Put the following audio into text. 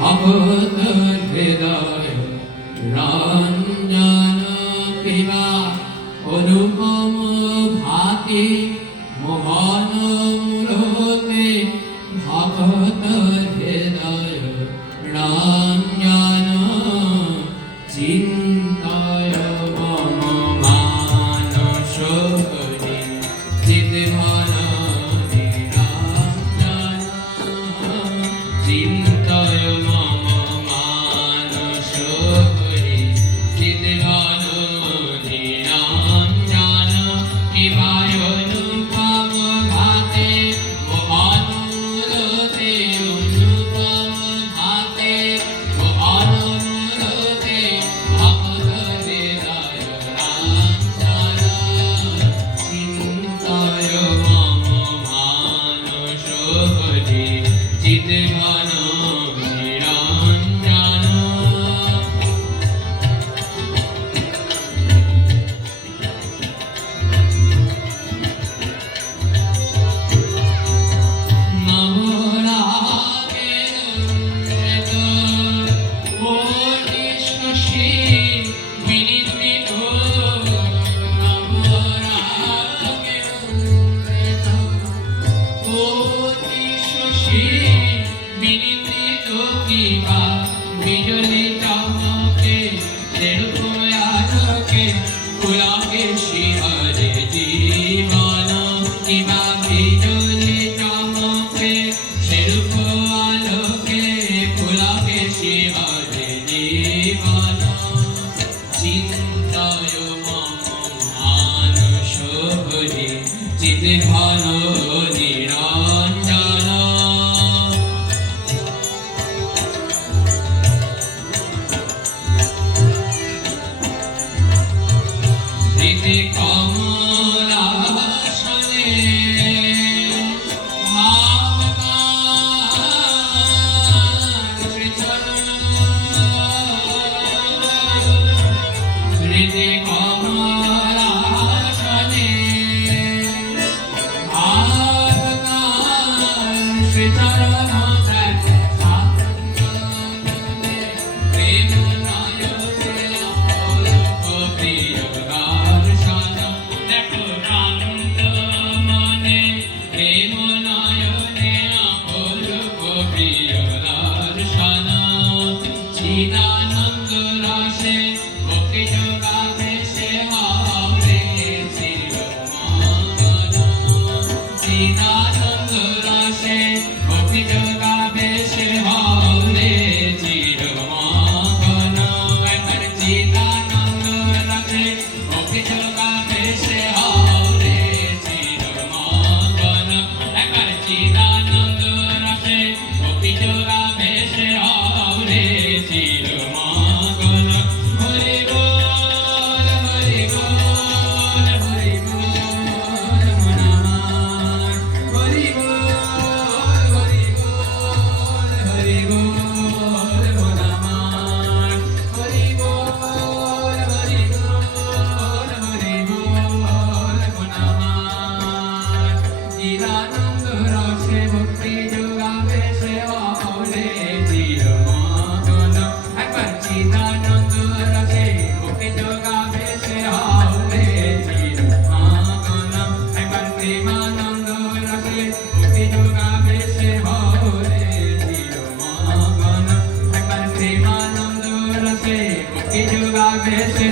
অবত হৃদয় রঞ্জন পিবা অনুপম ভাতি মোহন মূরতে ভগত হৃদয় রঞ্জন চিন্তয় মম মানস হরি চিৎঘন নিরঞ্জন চিন্তয় মম মানস হরি চিৎঘন নিরঞ্জন কিবায় অনুপম ভাতে মোহন মূরতে অনুপম ভাতে মোহন মূরতে ভগত হৃদয় রঞ্জন চিন্তয় মম মানস হরি চিৎঘন নিরঞ্জন বিজলি চমকে আলোকে পুলকে শিহরে জীবন কিবা বিজলি চমকে সেরূপ আলোকে পুলকে শিহরে জীবন চিন্তয় মম মানস হরি চিৎঘন নিরঞ্জন হৃদি কমলাসনে হৃদি কমলাসনে শ্রীচরণ প্রেম নয়নে অপরূপ প্রিয় দর্শন দেখো আনন্দ মনে প্রেম নয়নে অপরূপ প্রিয় দর্শন চিদানন্দ রসে ভক্তি যোগাবেশে হরে চিরমঙ্গল চিদানন্দ রসে ভক্তি যোগাবেশে হরে চিরমঙ্গল একবার চিদানন্দ রসে ভক্তি যোগাবেশে হরে চিরমঙ্গল একবার চিদানন্দ রসে ভক্তি যোগাবেশে হরে চিরমঙ্গল হরি বল হরি বল হরি বল মনামার হরি বল হরি বল হরি বল মনামার হরি বল হরি বল হরি বল মনামার চিদানন্দ রসে ভক্তি যোগাবেশে হরে চিরমঙ্গল একবার চিদানন্দ রসে ভক্তি যোগাবেশে হরে চিরমঙ্গল একবার প্রেমানন্দ রসে ভক্তি যোগাবেশে হরে চিরমঙ্গল একবার প্রেমানন্দ রসে ভক্তি যোগাবেশে